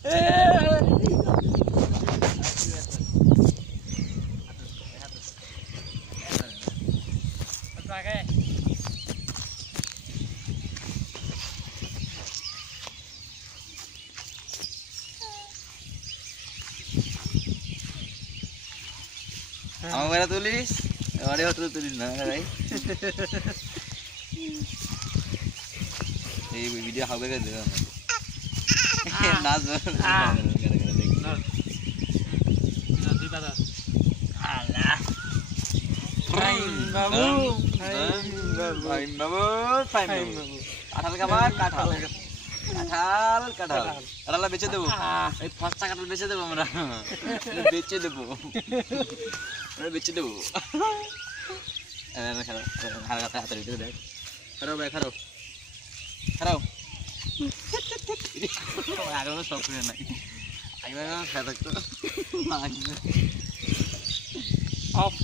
আমার বেলা তুলিস এবারে হয়তো তুলিস না ভাই এই ভিডিও হবে কে দেব নাচ আল্লাহ বাবু কাঁঠাল খাবার কাঁঠাল কাঁঠাল কাঁঠাল কাঁঠাল বেচে দেবো এই ফসটা কাঁঠাল বেচে দেবো আমরা বেচে দেবো বেচে দেবো হাতের ভিতরে দেখ খারাপ ভাই খারাপ খারাপ আগে সব করে নাই আগে খেয়ে থাকতো অফ